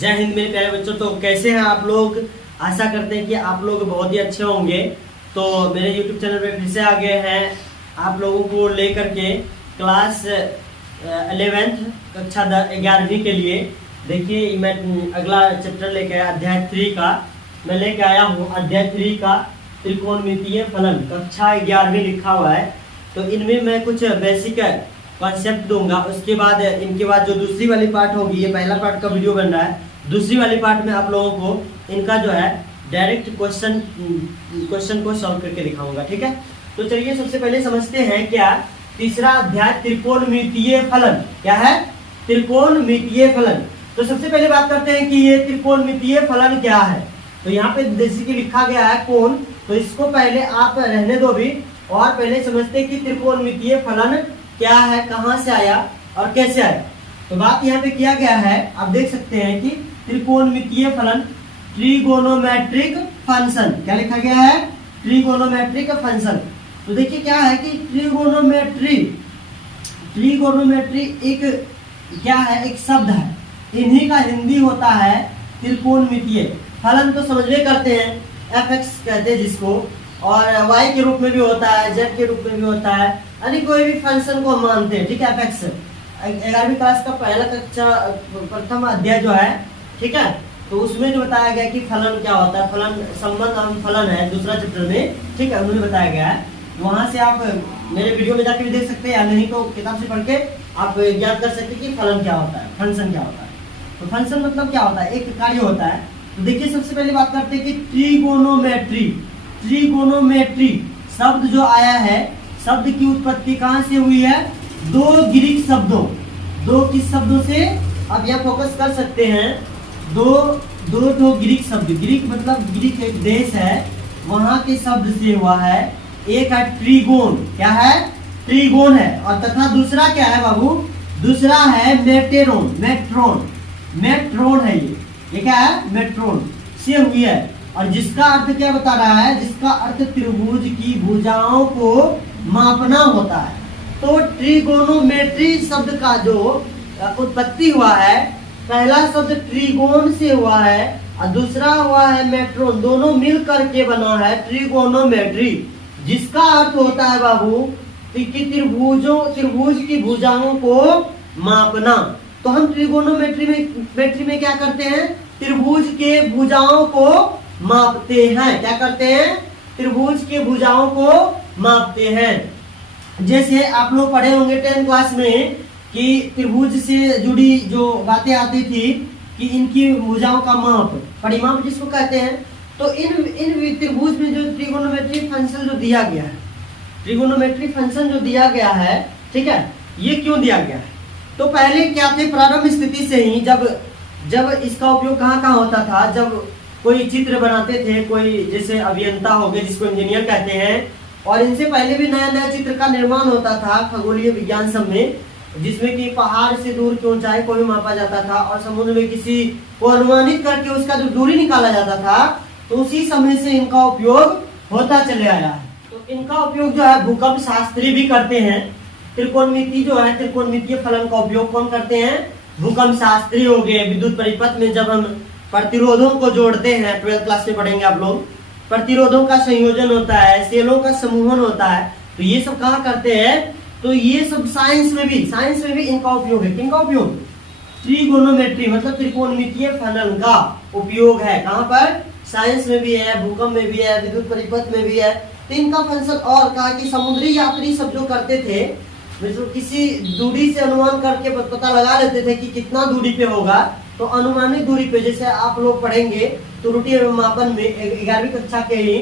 जय हिंद मेरे प्यारे बच्चों। तो कैसे हैं आप लोग? आशा करते हैं कि आप लोग बहुत ही अच्छे होंगे। तो मेरे YouTube चैनल पे फिर से आ गए हैं आप लोगों को लेकर के क्लास 11th कक्षा 11वीं के लिए। देखिए मैं अगला चैप्टर लेके आया अध्याय 3 का। मैं लेके आया हूँ अध्याय 3 का त्रिकोणमितीय फलन, कक्षा 11वीं लिखा हुआ है। तो इनमें मैं कुछ बेसिक कॉन्सेप्ट दूंगा। उसके बाद इनके बाद जो दूसरी वाली पार्ट होगी, ये पहला पार्ट का वीडियो बन रहा है, दूसरी वाली पार्ट में आप लोगों को इनका जो है डायरेक्ट क्वेश्चन को सॉल्व करके दिखाऊंगा। ठीक है, तो चलिए सबसे पहले समझते हैं क्या तीसरा अध्याय त्रिकोणमितीय फलन क्या है। त्रिकोणमितीय फलन। तो सबसे पहले बात करते हैं कि ये त्रिकोणमितीय फलन क्या है। तो यहाँ पे जैसे कि लिखा गया है कोण, तो इसको पहले आप रहने दो भी, और पहले समझते हैं कि त्रिकोणमितीय फलन क्या है, कहां से आया और कैसे आया। तो बात यहाँ पे किया गया है, आप देख सकते हैं कि त्रिकोणमितीय फलन ट्रिगोनोमेट्रिक फंक्शन, क्या लिखा गया है, ट्रिगोनोमेट्रिक फंक्शन। तो देखिए क्या है कि ट्रिगोनोमेट्री एक क्या है, एक शब्द है, इन्हीं का हिंदी होता है त्रिकोणमितीय फलन। तो समझ में करते हैं, fx कहते हैं जिसको, और y के रूप में भी होता है, z के रूप में भी होता है, यानी कोई भी फंक्शन को हम मानते हैं। ठीक है, fx 11वीं क्लास का पहला कक्षा प्रथम अध्याय जो है, ठीक है, तो उसमें जो बताया गया कि फलन क्या होता है, फलन संबंध हम फलन है दूसरा चैप्टर में, ठीक है, उन्होंने बताया गया है। वहां से आप मेरे वीडियो में जाके भी देख सकते हैं, या नहीं तो किताब से पढ़ के आप याद कर सकते हैं कि फलन क्या होता है, फंक्शन क्या होता है। तो फंक्शन मतलब क्या होता है, एक कार्य होता है। तो देखिए सबसे पहले बात करते हैं कि ट्रिगोनोमेट्री शब्द जो आया है, शब्द की उत्पत्ति कहां से हुई है, दो ग्रीक शब्दों, दो किस शब्दों से, अब यहाँ फोकस कर सकते हैं, दो ग्रीक शब्द, ग्रीक मतलब ग्रीक एक देश है, वहां के शब्द से हुआ है। एक है ट्रिगोन, क्या है, ट्रिगोन है, और तथा दूसरा क्या है बाबू, दूसरा है मेट्रोन है। ये क्या है, मेट्रोन से हुई है, और जिसका अर्थ क्या बता रहा है, जिसका अर्थ त्रिभुज की भुजाओं को मापना होता है। तो ट्रिगोनोमेट्री शब्द का जो उत्पत्ति हुआ है, पहला शब्द ट्रिगोन से हुआ है और दूसरा हुआ है मेट्रोन, दोनों मिल करके बना है ट्रिगोनोमेट्री, जिसका अर्थ होता है बाबू कि त्रिभुज की भुजाओं को मापना। तो हम ट्रिगोनोमेट्री में क्या करते हैं, त्रिभुज के भुजाओं को मापते हैं। क्या करते हैं, त्रिभुज के भुजाओं को मापते हैं। जैसे आप लोग पढ़े होंगे 10th क्लास में कि त्रिभुज से जुड़ी जो बातें आती थी कि इनकी भुजाओं का माप, परिमाप जिसको कहते हैं। तो इन त्रिभुज में जो ट्रिगोनोमेट्री फंक्शन जो दिया गया है, ट्रिगोनोमेट्री फंक्शन जो दिया गया है, ठीक है, ये क्यों दिया गया है। तो पहले क्या थे, प्रारंभ स्थिति से ही जब इसका उपयोग कहाँ होता था, जब कोई चित्र बनाते थे, कोई जैसे अभियंता हो गए जिसको इंजीनियर कहते हैं, और इनसे पहले भी नया चित्र का निर्माण होता था खगोलीय विज्ञान सब में, जिसमें कि पहाड़ से दूर की ऊंचाई को भी मापा जाता था, और समुद्र में किसी को अनुमानित करके उसका जो दूरी निकाला जाता था। तो उसी समय से इनका उपयोग होता चले आया है। तो इनका उपयोग जो है भूकंप शास्त्री भी करते हैं। त्रिकोणमिति जो है, त्रिकोणमितीय फलन का उपयोग कौन करते हैं, भूकंप शास्त्री हो गए। विद्युत परिपथ में जब हम प्रतिरोधों को जोड़ते हैं, 12th क्लास में पढ़ेंगे आप लोग, प्रतिरोधों का संयोजन होता है, सेलों का समूहन होता है, तो ये सब कहाँ करते हैं, तो ये सब साइंस में भी इनका उपयोग है। किनका उपयोग, ट्रिगोनोमेट्री मतलब त्रिकोणमितीय फलन का उपयोग है। कहाँ पर, साइंस में भी है, भूकंप में भी है, विद्युत परिपथ में भी है। तो इनका फंक्शन, और कहा कि समुद्री यात्री सब जो करते थे, मतलब किसी दूरी से अनुमान करके पता लगा लेते थे कि कितना दूरी पे होगा। तो अनुमानित दूरी पे, जैसे आप लोग पढ़ेंगे त्रुटि एवं मापन में 11वीं कक्षा के ही,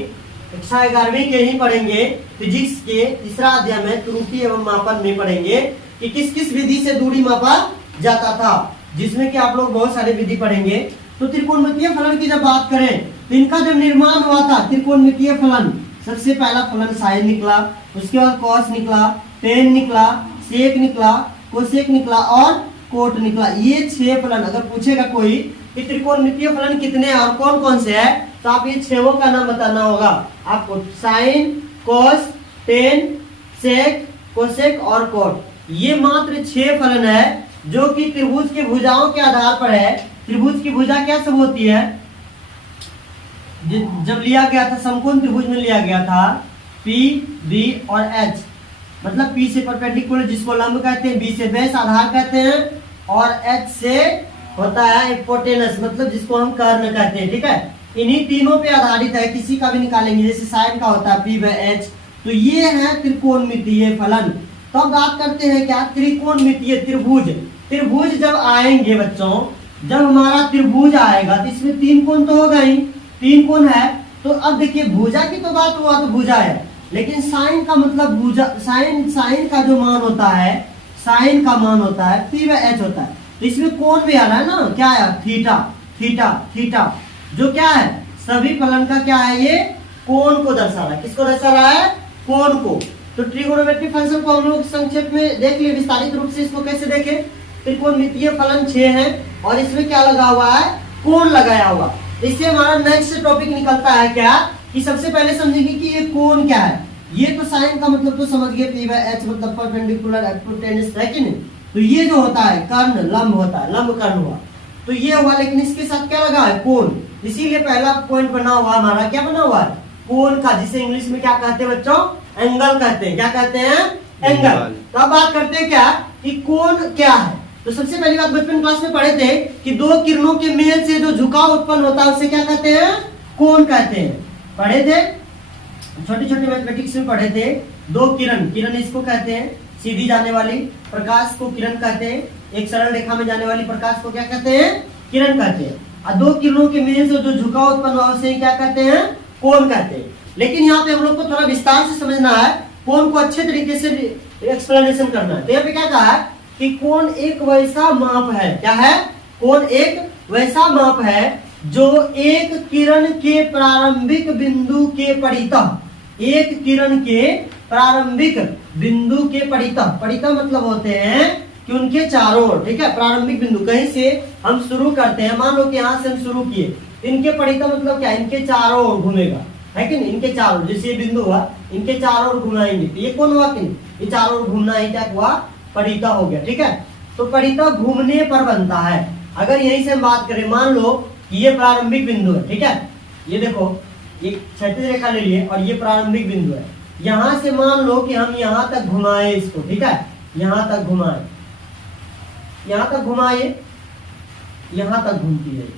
कक्षा 11वीं के ही पढ़ेंगे, फिजिक्स के तीसरा अध्याय में त्रुटि एवं मापन में पढ़ेंगे कि किस किस विधि से दूरी मापा जाता था, जिसमें कि आप लोग बहुत सारे विधि पढ़ेंगे। तो त्रिकोणमितीय फलन की जब बात करें, तो इनका जब निर्माण हुआ था त्रिकोणमितीय फलन, सबसे पहला फलन साइन निकला, उसके बाद कॉस निकला, टेन निकला, सेक निकला, कोसेक निकला और कोट निकला। ये 6 फलन अगर पूछेगा कोई कि त्रिकोणमितीय फलन कितने हैं और कौन कौन से है, तो आप ये 6 का नाम बताना होगा आपको, साइन, कॉस, टेन, सेक, कोसेक और कोट। ये मात्र 6 फलन है जो कि त्रिभुज के भुजाओं के आधार पर है। त्रिभुज की भुजा क्या सब होती है? जब लिया गया था समकोण त्रिभुज में लिया गया था P, B और H, मतलब P से परपेंडिकुलर जिसको लंब कहते हैं, B से बेस आधार कहते हैं, और H से होता है हिपोटेनस मतलब जिसको हम कर्ण कहते हैं। ठीक है, इन्हीं तीनों पे आधारित है, किसी का भी निकालेंगे, जैसे साइन का होता है P/H। तो ये है त्रिकोणमितीय फलन। तो अब बात करते हैं क्या, त्रिकोणमितीय त्रिभुज। त्रिभुज जब आएंगे बच्चों, जब हमारा त्रिभुज आएगा तो इसमें तीन कोण तो होगा ही, तीन कोण है। तो अब देखिए भुजा की तो बात हुआ तो भुजा है, लेकिन साइन का मतलब भुजा, साइन का जो मान होता है, साइन का मान होता है P/H होता है। तो इसमें कोण भी आ रहा है ना, क्या है, थीटा थीटा थीटा, जो क्या है सभी फलन का क्या है, ये कोण को दर्शा रहा है। किसको दर्शा रहा है? कोण को। तो ट्रिगोनोमेट्रिक फंक्शन को हम लोग संक्षेप में देख लिए, विस्तारित रूप से इसको कैसे देखें। त्रिकोणमितीय फलन 6 है और इसमें क्या लगा हुआ है, कोण लगाया हुआ। इससे हमारा नेक्स्ट टॉपिक निकलता है क्या, कि सबसे पहले समझेंगे कि ये कोण क्या है। ये तो साइन का मतलब तो समझ गए, P/H मतलब परपेंडिकुलर हिपोटेनस है कि नहीं। तो ये जो होता है कर्ण, लंब होता है, लंब कर्ण हुआ। तो ये हुआ, लेकिन इसके साथ क्या लगा है, कोण। इसीलिए पहला पॉइंट बना हुआ हमारा, क्या बना हुआ है, कोण का, जिसे इंग्लिश में क्या कहते हैं बच्चों, एंगल कहते हैं। क्या कहते हैं, एंगल। तो अब बात करते हैं क्या, कि कोण क्या है। तो सबसे पहली बात बचपन क्लास में पढ़े थे कि दो किरणों के मेल से जो झुकाव उत्पन्न होता है उसे क्या कहते हैं, कोण कहते हैं। पढ़े थे, छोटे छोटे मैथमेटिक्स में पढ़े थे। दो किरण, किरण इसको कहते हैं सीधी जाने वाली, प्रकाश को किरण कहते हैं। एक सरल रेखा में जाने वाली प्रकाश को क्या कहते हैं, किरण कहते हैं। और दो किरणों के मेल से जो झुकाव उत्पन्न हुआ उसे क्या कहते हैं, कोण कहते हैं। लेकिन यहाँ पे हम लोग को थोड़ा विस्तार से समझना है, कोण को अच्छे तरीके से एक्सप्लेनेशन करना है। तो यहाँ पे क्या कहा है कि कोण एक वैसा माप है, क्या है, कोण एक वैसा माप है जो एक किरण के प्रारंभिक बिंदु के परितः, एक किरण के प्रारंभिक बिंदु के परितः, परितः मतलब होते हैं कि उनके चारों ओर, ठीक है, प्रारंभिक बिंदु कहीं से हम शुरू करते हैं, मान लो कि यहाँ से हम शुरू किए, इनके परितः मतलब क्या, इनके चारों ओर घूमेगा, है कि नहीं, इनके चारों, जैसे ये बिंदु हुआ, इनके चारों ओर घुमाएंगे, तो ये कौन हुआ, कि ये चारों ओर घूमना है, क्या हुआ, परितः हो गया। ठीक है, तो परितः घूमने पर बनता है। अगर यही से हम बात करें, मान लो कि ये प्रारंभिक बिंदु है, ठीक है, ये देखो, ये क्षैतिज रेखा ले लिए और ये प्रारंभिक बिंदु है। यहां से मान लो कि हम यहां तक घुमाए इसको, ठीक है, यहां तक घुमाए, यहां तक घुमाए, यहां तक घूमती है,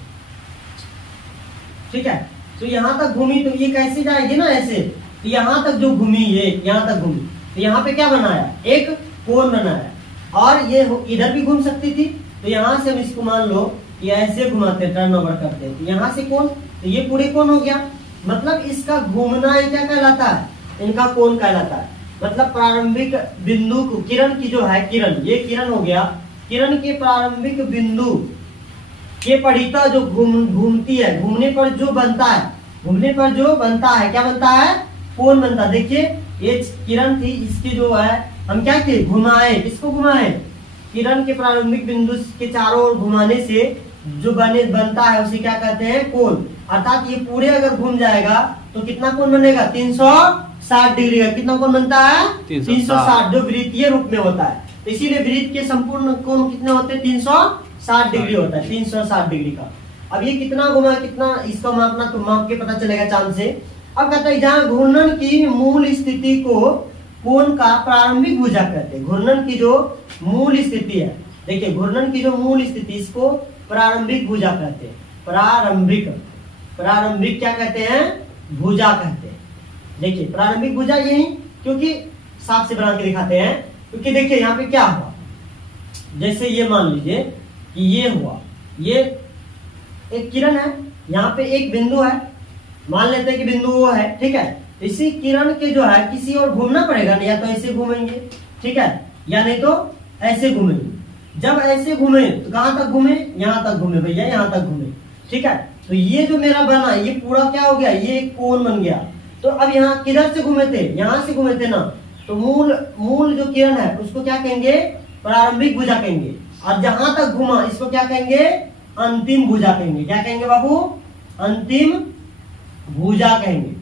ठीक है। तो यहां तक घूमी तो ये कैसे जाएगी ना, ऐसे। तो यहां तक जो घूमी, ये यहां तक घूमी, तो यहाँ पे क्या बनाया, एक कोण बनाया, और ये इधर भी घूम सकती थी। तो यहाँ से हम इसको मान लो कि ऐसे घुमाते, टर्न ओवर करते, तो यहाँ से कोण, तो ये पूरे कोण हो गया। मतलब इसका घूमना ये क्या कहलाता है, इनका कोण कहलाता है। मतलब प्रारंभिक बिंदु को, किरण की जो है, किरण, ये किरण हो गया, किरण के प्रारंभिक बिंदु के परितः जो घूमती है, घूमने पर जो बनता है, घूमने पर जो बनता है, क्या बनता है, कोण बनता है। देखिए ये किरण थी, इसकी जो है हम क्या किए, घुमाए, किसको घुमाए, किरण के प्रारंभिक बिंदु के चारों ओर घुमाने से जो बनता है उसे क्या कहते हैं, कोण। अर्थात ये पूरे अगर घूम जाएगा तो कितना कोण बनेगा, 360 डिग्री का कितना कोण बनता है, 360, जो वृत्तीय रूप में होता है। तो इसीलिए वृत्त के संपूर्ण कोण कितने होते हैं, 360 डिग्री होता है, 360 डिग्री का। अब ये कितना घुमा, कितना इसका मापना, तो माप के पता चलेगा चांद से। अब कहता है जहाँ घूर्णन की मूल स्थिति को कोण का प्रारंभिक भुजा कहते हैं। घूर्णन की जो मूल स्थिति है, देखिए घूर्णन की जो मूल स्थिति, इसको प्रारंभिक भुजा कहते हैं। प्रारंभिक, प्रारंभिक क्या कहते हैं, भुजा कहते हैं। देखिए प्रारंभिक भुजा यही, क्योंकि साफ से बना के दिखाते हैं, क्योंकि देखिए यहाँ पे क्या हुआ, जैसे ये मान लीजिए कि ये हुआ, ये एक किरण है, यहाँ पे एक बिंदु है, मान लेते हैं कि बिंदु वो है, ठीक है। इसी किरण के जो है किसी और घूमना पड़ेगा, या तो ऐसे घूमेंगे, ठीक है, या नहीं तो ऐसे घूमेंगे। जब ऐसे घूमे तो कहां तक घूमे, यहां तक घूमे भैया, यहां तक घूमे, ठीक है। तो ये जो मेरा बना, ये पूरा क्या हो गया, ये एक कोण बन गया। तो अब यहाँ किधर से घूमे थे, यहां से घूमे थे ना, तो मूल जो किरण है उसको क्या कहेंगे, प्रारंभिक भुजा कहेंगे। और जहां तक घुमा इसको क्या कहेंगे, अंतिम भुजा कहेंगे। क्या कहेंगे बाबू, अंतिम भुजा कहेंगे,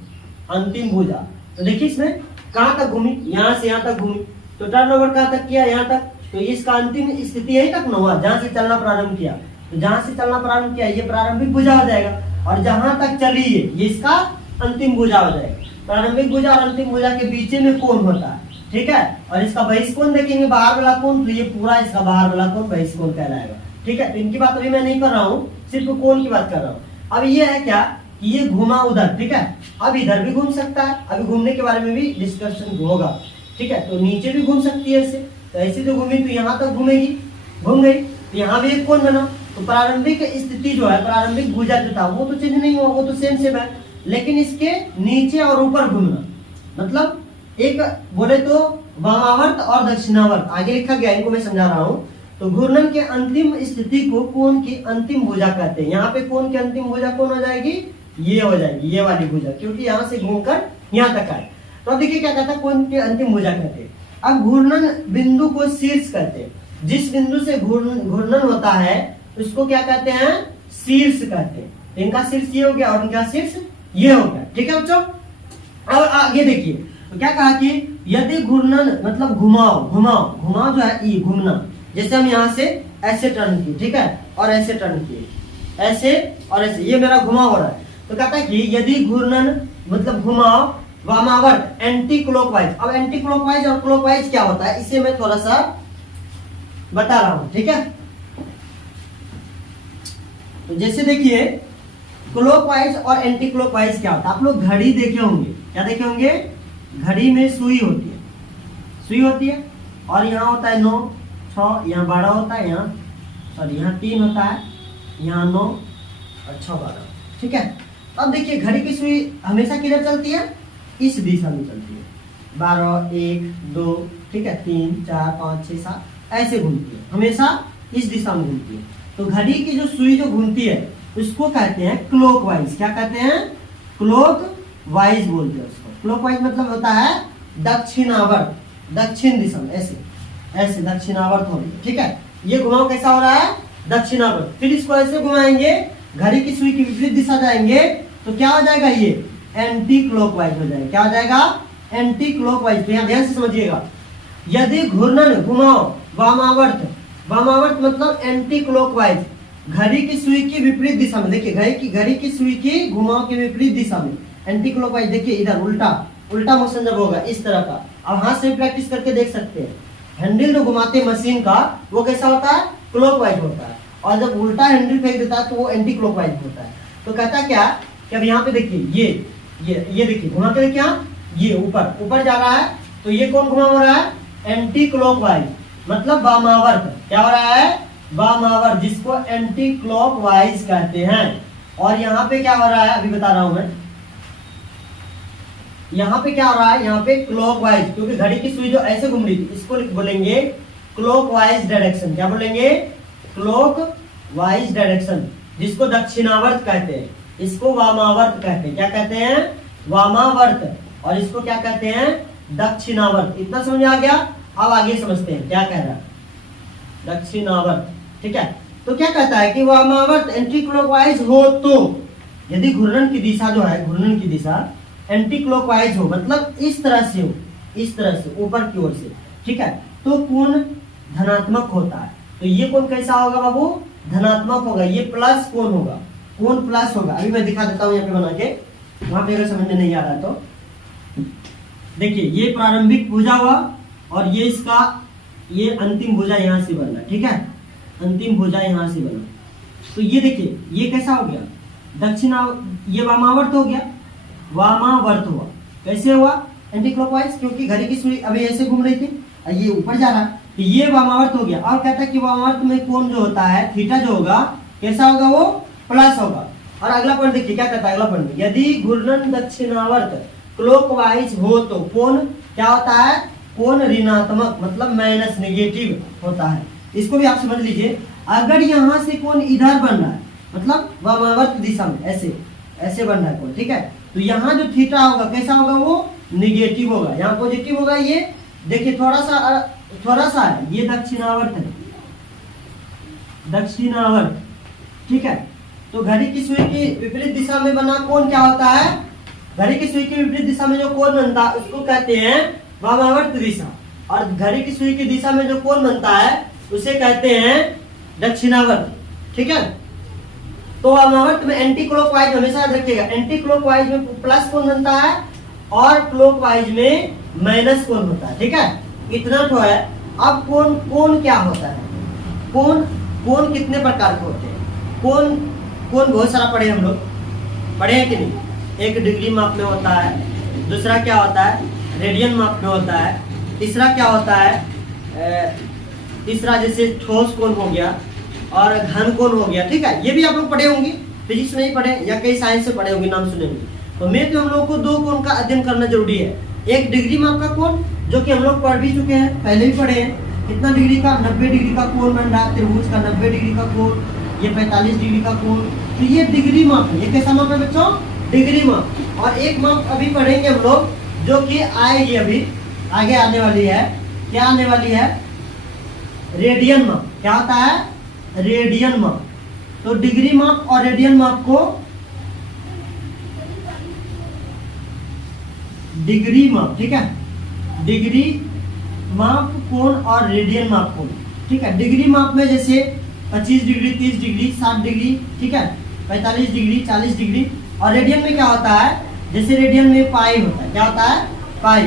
अंतिम भुजा। तो देखिए इसमें कहां तक घूमी, यहां से यहां तक घूमी, तो टर्न ओवर कहां तक किया, यहां तक। तो इसका अंतिम स्थिति यही तक न हुआ, जहां से चलना प्रारंभ किया। तो जहां से चलना प्रारंभ किया ये प्रारंभिक भुजा हो जाएगा, और जहां तक चली है ये इसका अंतिम भुजा हो जाएगा। प्रारंभिक भुजा और अंतिम भुजा के बीच में कोण होता है, ठीक है। और इसका बहिष्कोण देखेंगे, बाहर वाला कोण, तो ये पूरा इसका बाहर वाला कोण बहिष्कोण कहलाएगा, ठीक है। तो इनकी बात अभी मैं नहीं कर रहा हूँ, सिर्फ कोण की बात कर रहा हूँ। अब ये है क्या कि ये घुमा उधर, ठीक है। अब इधर भी घूम सकता है, अभी घूमने के बारे में भी डिस्कशन होगा, ठीक है। तो नीचे भी घूम सकती है ऐसे, तो ऐसे जो घूमी तो यहाँ तक घूमेगी, घूम गई, तो यहाँ भी एक कोण बना। तो प्रारंभिक स्थिति जो है, प्रारंभिक भुजा जो था वो तो चेंज नहीं हुआ, वो तो सेम सेम है, लेकिन इसके नीचे और ऊपर घूमना, मतलब एक बोले तो वामावर्त और दक्षिणावर्त आगे लिखा गया, इनको मैं समझा रहा हूँ। तो घूर्णन के अंतिम स्थिति को कोण की अंतिम भुजा कहते हैं। यहाँ पे कोण की अंतिम भुजा कौन हो जाएगी, ये हो जाएगी, ये वाली भुजा, क्योंकि यहाँ से घूमकर यहाँ तक आए। तो अब देखिए क्या कहता है, कोण की अंतिम भुजा कहते हैं। अब घूर्णन बिंदु को शीर्ष कहते हैं। जिस बिंदु से घूर्णन होता है उसको क्या कहते हैं, शीर्ष कहते हैं। तो इनका शीर्ष ये हो गया और इनका शीर्ष ये हो गया, ठीक है बच्चों। अब आगे देखिए, तो क्या कहा कि यदि घूर्णन मतलब घुमाओ, घुमाओ घुमाओ जो है ई घूमना, जैसे हम यहाँ से ऐसे टर्न किए, ठीक है, और ऐसे टर्न किए, ऐसे और ऐसे, ये मेरा घुमाव हो रहा है। तो कहता है कि यदि घूर्णन मतलब घुमाओ वामावर्त एंटी क्लॉकवाइज। अब एंटी क्लॉकवाइज और क्लॉकवाइज क्या होता है, इसे मैं थोड़ा सा बता रहा हूं, ठीक है। तो जैसे देखिए क्लॉकवाइज और एंटी क्लॉकवाइज क्या होता है, आप लोग घड़ी देखे होंगे, क्या देखे होंगे, घड़ी में सुई होती है, सुई होती है, और यहाँ होता है 9, 6, यहाँ 12 होता है, यहाँ सॉरी यहाँ 3 होता है, यहाँ 9 और 6, 12, ठीक है। अब देखिए घड़ी की सुई हमेशा किधर चलती है, इस दिशा में चलती है, 12, 1, 2, ठीक है, 3, 4, 5, 6, 7 ऐसे घूमती है, हमेशा इस दिशा में घूमती है। तो घड़ी की जो सुई जो घूमती है उसको कहते हैं क्लॉकवाइज। क्या कहते हैं, क्लॉकवाइज बोलते हैं उसको। क्लॉकवाइज मतलब होता है दक्षिणावर्त, दक्षिण दिशा में, ऐसे ऐसे दक्षिणावर्त हो रही है, ठीक है। ये घुमाव कैसा हो रहा है, दक्षिणावर्त। फिर इसको ऐसे घुमाएंगे, घड़ी की सुई की विपरीत दिशा जाएंगे, तो क्या हो जाएगा, ये एंटी क्लॉकवाइज हो जाएगा। क्या हो जाएगा, एंटी क्लॉकवाइज। तो यहाँ ध्यान से समझिएगा, यदि घूर्णन घुमाओ वामावर्त, वामावर्त मतलब एंटी क्लॉकवाइज, घड़ी की सुई की विपरीत दिशा में, देखिए घड़ी की सुई की घुमाव के विपरीत दिशा में एंटी क्लॉकवाइज। देखिए इधर उल्टा, उल्टा मोशन जब होगा इस तरह का, अब हाथ से प्रैक्टिस करके देख सकते हैं। हैंडल जो घुमाते मशीन का वो कैसा होता है, क्लॉकवाइज होता है, और जब उल्टा हैंडल फेंक देता है तो वो एंटी क्लॉकवाइज होता है। तो कहता क्या कि अब यहाँ पे देखिए ये देखिए घुमा के देखिए, ये ऊपर ऊपर जा रहा है, तो ये कौन घुमा हो रहा है, एंटी क्लॉकवाइज मतलब वामावर्त। क्या हो रहा है, वामावर्त, जिसको एंटी क्लॉकवाइज कहते हैं। और यहाँ पे क्या हो रहा है, अभी बता रहा हूं मैं, यहाँ पे क्या हो रहा है, यहाँ पे क्लॉकवाइज, क्योंकि घड़ी की सुई जो ऐसे घूम रही थी इसको बोलेंगे क्लॉकवाइज डायरेक्शन। क्या बोलेंगे, क्लॉकवाइज डायरेक्शन, जिसको दक्षिणावर्त कहते हैं, इसको वामावर्त कहते हैं। क्या कहते हैं, वामावर्त, और इसको क्या कहते हैं, दक्षिणावर्त। इतना समझ आ गया। अब आगे समझते हैं क्या कह रहा है, दक्षिणावर्त, ठीक है। तो क्या कहता है कि वामावर्त एंटी क्लॉकवाइज हो तो, यदि घूर्णन की दिशा जो है, घूर्णन की दिशा एंटी क्लॉकवाइज हो, मतलब इस तरह से हो, इस तरह से ऊपर की ओर से, ठीक है, तो कोण धनात्मक होता है। तो ये कोण कैसा होगा बाबू, धनात्मक होगा, ये प्लस कोण होगा, कोण प्लस होगा। अभी मैं दिखा देता हूं यहाँ पे बना के, वहां पे अगर समझ में नहीं आ रहा है तो देखिए, ये प्रारंभिक भुजा हुआ और ये इसका ये अंतिम भुजा यहाँ से बनना, ठीक है, अंतिम भुजा यहाँ से बना। तो ये देखिए ये कैसा हो गया, दक्षिणा, ये वामावर्त हो गया, वामावर्त हुआ। कैसे हुआ, एंटी क्लॉकवाइज, क्योंकि घड़ी की सुई अभी ऐसे घूम रही थी, ये ऊपर जा रहा है, तो ये वामावर्त हो गया। और कहता है कि वामावर्त में कोण जो होता है थीटा जो होगा कैसा होगा, वो प्लस होगा। और अगला पॉइंट देखिए क्या कहता है, अगला पॉइंट, यदि घूर्णन दक्षिणावर्त क्लॉकवाइज हो तो कोण क्या होता है, कोण ऋणात्मक मतलब माइनस नेगेटिव होता है। इसको भी आप समझ लीजिए, अगर यहाँ से कोण इधर बन रहा है मतलब वामावर्त दिशा में ऐसे ऐसे बन रहा है कोण, ठीक है, तो यहाँ जो थीटा होगा कैसा होगा, वो निगेटिव होगा, यहाँ पॉजिटिव होगा। ये देखिए थोड़ा सा है, ये दक्षिणावर्त है, दक्षिणावर्त, ठीक है। तो घड़ी की सुई की विपरीत दिशा में बना कोण क्या होता है, घड़ी की सुई की विपरीत दिशा में जो कोण बनता है उसको कहते हैं वामावर्त दिशा, और घड़ी की सुई की दिशा में जो कोण बनता है उसे कहते हैं दक्षिणावर्त। ठीक है। तो लंबवत में एंटी क्लॉकवाइज हमेशा याद रखिएगा, एंटी क्लॉकवाइज में प्लस कोण बनता है और क्लॉकवाइज में माइनस कोण होता है, ठीक है। इतना तो है। अब कोण, कोण क्या होता है, कोण, कोण कितने प्रकार के होते हैं, कोण, कोण बहुत सारा पढ़े हम लोग, पढ़े हैं कि नहीं। एक डिग्री माप में होता है, दूसरा क्या होता है रेडियन माप में होता है, तीसरा क्या होता है तीसरा जैसे ठोस कोण हो गया और घन कोण हो गया, ठीक है। ये भी आप लोग पढ़े होंगे, फिजिक्स में ही पढ़े या कई साइंस से पढ़े होंगे, नाम सुने होंगे। तो मैं तो हम लोग को दो कोण का अध्ययन करना जरूरी है। एक डिग्री माप का कोण जो कि हम लोग पढ़ भी चुके हैं, पहले भी पढ़े हैं। कितना डिग्री का, 90 डिग्री का कोण बन रहा है त्रिभुज का, 90 डिग्री का कोण, ये 45 डिग्री का कोण। तो ये डिग्री माप है। ये कैसा माप है बच्चों, डिग्री माप। और एक माप अभी पढ़ेंगे हम लोग जो कि आएगी, अभी आगे आने वाली है। क्या आने वाली है, रेडियन माप। क्या होता है, रेडियन माप। तो डिग्री माप और रेडियन माप को, डिग्री माप, ठीक है, डिग्री माप कोण और रेडियन माप कोण, ठीक है। डिग्री माप में जैसे 25 डिग्री, 30 डिग्री, 60 डिग्री, ठीक है, 45 डिग्री, 40 डिग्री। और रेडियन में क्या होता है, जैसे रेडियन में पाई होता है, क्या होता है, पाई,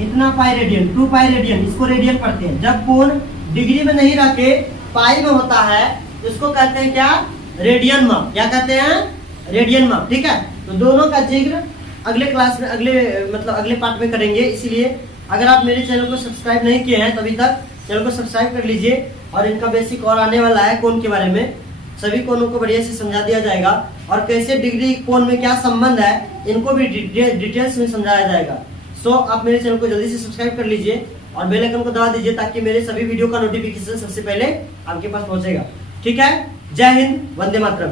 इतना पाई रेडियन, 2 पाई रेडियन, इसको रेडियन पढ़ते हैं। जब कोण डिग्री में नहीं रखे पाई में होता है, इसको कहते हैं क्या, रेडियन माप। क्या कहते हैं, रेडियन माप, ठीक है। तो दोनों का जिक्र अगले क्लास में, अगले पार्ट में करेंगे। इसीलिए अगर आप मेरे चैनल को सब्सक्राइब नहीं किए हैं तो अभी तक चैनल को सब्सक्राइब कर लीजिए। और इनका बेसिक और आने वाला है कोण के बारे में, सभी कोणों को बढ़िया से समझा दिया जाएगा और कैसे डिग्री कोण में क्या संबंध है इनको भी डिटेल्स में समझाया जाएगा। सो आप मेरे चैनल को जल्दी से सब्सक्राइब कर लीजिए और बेल आइकन को दबा दीजिए ताकि मेरे सभी वीडियो का नोटिफिकेशन सबसे पहले आपके पास पहुंचेगा, ठीक है। जय हिंद, वंदे मातरम।